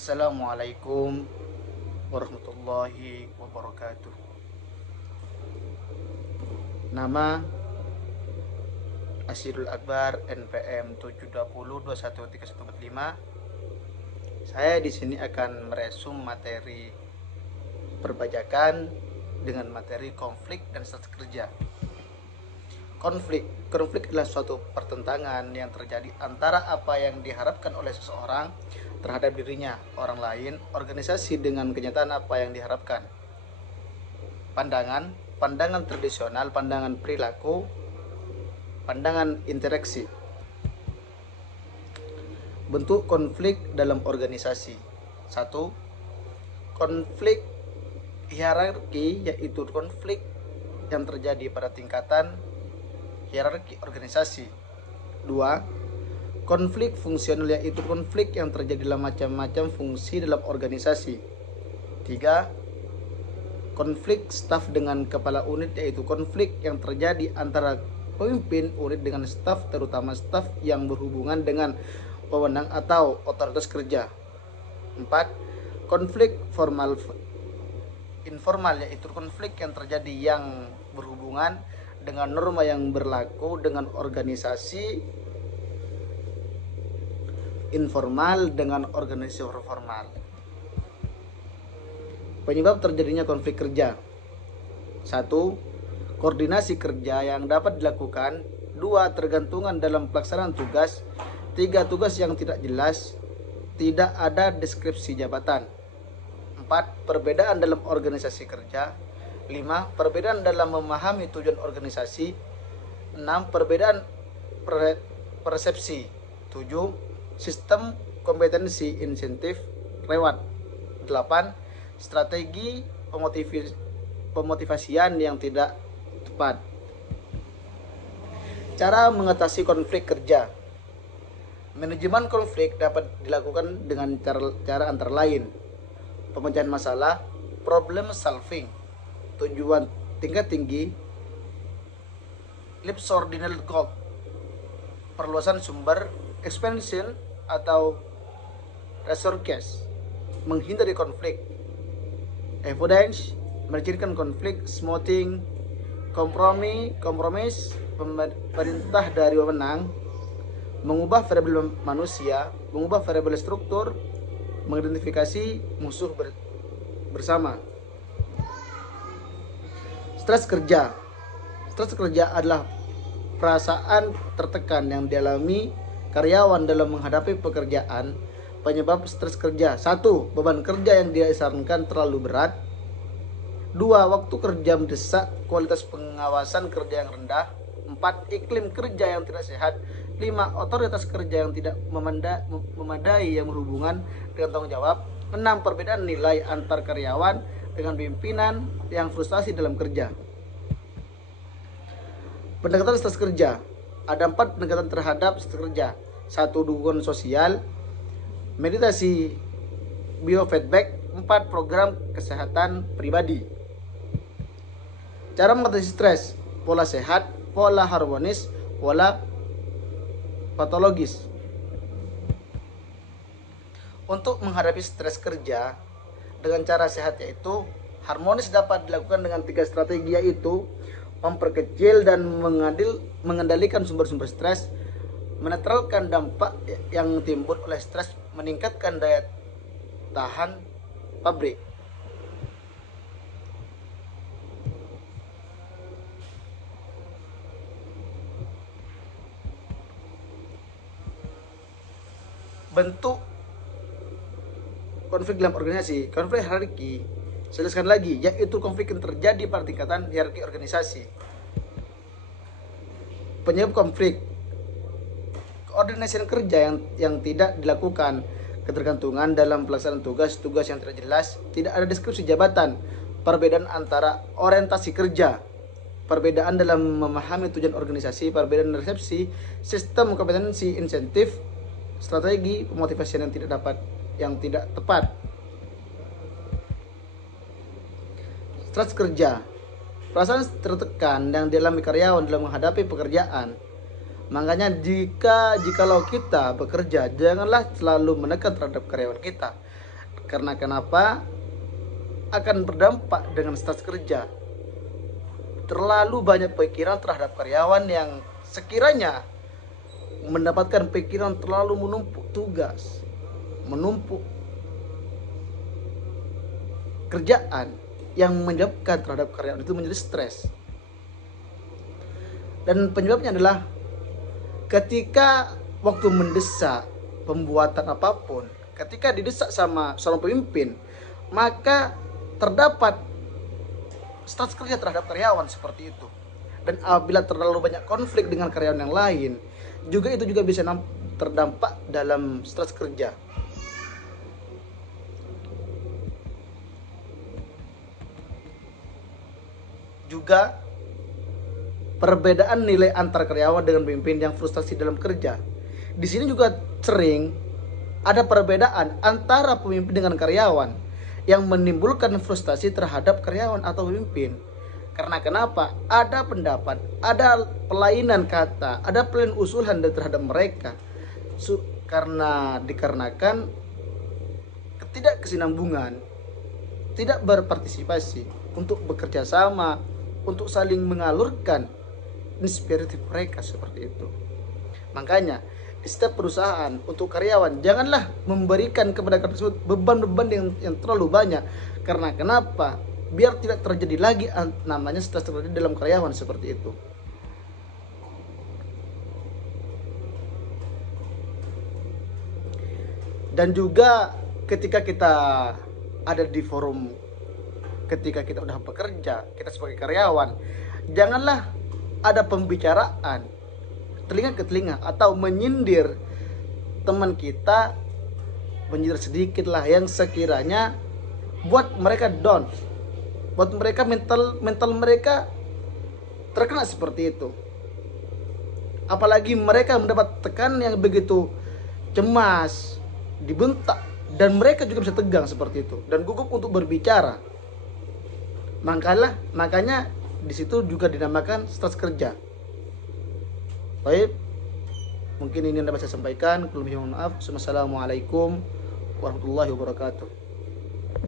Assalamualaikum warahmatullahi wabarakatuh. Nama Asyirul Akbar, NPM 720213145. Saya di sini akan meresum materi perpajakan dengan materi konflik dan status kerja. Konflik adalah suatu pertentangan yang terjadi antara apa yang diharapkan oleh seseorang terhadap dirinya, orang lain, organisasi dengan kenyataan apa yang diharapkan. Pandangan tradisional, pandangan perilaku, pandangan interaksi. Bentuk konflik dalam organisasi. 1. Konflik hierarki, yaitu konflik yang terjadi pada tingkatan hierarki organisasi. 2. Konflik fungsional, yaitu konflik yang terjadi dalam macam-macam fungsi dalam organisasi. 3. Konflik staf dengan kepala unit, yaitu konflik yang terjadi antara pemimpin unit dengan staf, terutama staf yang berhubungan dengan wewenang atau otoritas kerja. 4. Konflik formal informal, yaitu konflik yang terjadi yang berhubungan dengan norma yang berlaku dengan organisasi informal dengan organisasi formal. Penyebab terjadinya konflik kerja. 1. Koordinasi kerja yang dapat dilakukan. 2. Tergantungan dalam pelaksanaan tugas. 3. Tugas yang tidak jelas, tidak ada deskripsi jabatan. 4. Perbedaan dalam organisasi kerja. 5. Perbedaan dalam memahami tujuan organisasi. 6. Perbedaan persepsi. 7. Sistem kompetensi insentif reward. 8. Strategi pemotivasian yang tidak tepat. Cara mengatasi konflik kerja. Manajemen konflik dapat dilakukan dengan cara antara lain: pemecahan masalah, problem solving, tujuan tingkat tinggi, lipsordinal goal, perluasan sumber, expansion atau resource case, menghindari konflik, avoidance, mencirikan konflik, smoothing, kompromis, perintah dari wewenang, mengubah variabel manusia, mengubah variabel struktur, mengidentifikasi musuh bersama. Stres kerja. Stres kerja adalah perasaan tertekan yang dialami karyawan dalam menghadapi pekerjaan. Penyebab stres kerja. 1. Beban kerja yang disarankan terlalu berat. 2. Waktu kerja mendesak, kualitas pengawasan kerja yang rendah. 4. Iklim kerja yang tidak sehat. 5. Otoritas kerja yang tidak memadai yang berhubungan dengan tanggung jawab. 6. Perbedaan nilai antar karyawan dengan pimpinan yang frustasi dalam kerja. Pendekatan stres kerja. Ada 4 pendekatan terhadap stres kerja. 1. Dukungan sosial, meditasi, biofeedback. 4. Program kesehatan pribadi. Cara mengatasi stres: pola sehat, pola harmonis, pola patologis. Untuk menghadapi stres kerja dengan cara sehat, yaitu harmonis, dapat dilakukan dengan 3 strategi, yaitu memperkecil dan mengendalikan sumber-sumber stres, menetralkan dampak yang timbul oleh stres, meningkatkan daya tahan pabrik. Bentuk konflik dalam organisasi. Konflik hierarki, saya jelaskan lagi, yaitu konflik yang terjadi pada tingkatan hierarki organisasi. Penyebab konflik: koordinasi kerja yang tidak dilakukan, ketergantungan dalam pelaksanaan tugas yang tidak jelas, tidak ada deskripsi jabatan, perbedaan antara orientasi kerja, perbedaan dalam memahami tujuan organisasi, perbedaan resepsi, sistem kompetensi insentif, strategi pemotivasian yang tidak tepat. Stres kerja. Perasaan tertekan yang dialami karyawan dalam menghadapi pekerjaan. Makanya jikalau kita bekerja, janganlah selalu menekan terhadap karyawan kita. Karena kenapa? Akan berdampak dengan stres kerja. Terlalu banyak pikiran terhadap karyawan yang sekiranya mendapatkan pikiran terlalu menumpuk tugas, menumpuk kerjaan yang menyebabkan terhadap karyawan itu menjadi stres. Dan penyebabnya adalah ketika waktu mendesak pembuatan apapun, ketika didesak sama seorang pemimpin, maka terdapat stres kerja terhadap karyawan seperti itu. Dan apabila terlalu banyak konflik dengan karyawan yang lain, juga itu juga bisa terdampak dalam stres kerja. Juga perbedaan nilai antar karyawan dengan pemimpin yang frustasi dalam kerja. Di sini juga sering ada perbedaan antara pemimpin dengan karyawan yang menimbulkan frustasi terhadap karyawan atau pemimpin. Karena kenapa? Ada pendapat, ada pelainan kata, ada pelainan usulan terhadap mereka. Karena dikarenakan ketidakkesinambungan, tidak berpartisipasi untuk bekerja sama, untuk saling mengalurkan inspiratif mereka seperti itu. Makanya di setiap perusahaan untuk karyawan janganlah memberikan kepada karyawan tersebut beban-beban yang terlalu banyak. Karena kenapa? Biar tidak terjadi lagi namanya stres terjadi dalam karyawan seperti itu. Dan juga ketika kita ada di forum, ketika kita udah bekerja, kita sebagai karyawan, janganlah ada pembicaraan telinga ke telinga atau menyindir teman kita, menyindir sedikit lah yang sekiranya buat mereka down, buat mereka mental mereka terkena seperti itu. Apalagi mereka mendapat tekanan yang begitu cemas, dibentak, dan mereka juga bisa tegang seperti itu dan gugup untuk berbicara. Makanya di situ juga dinamakan stres kerja. Baik, mungkin ini yang dapat saya sampaikan. Kurang lebih mohon maaf. Wassalamualaikum warahmatullahi wabarakatuh.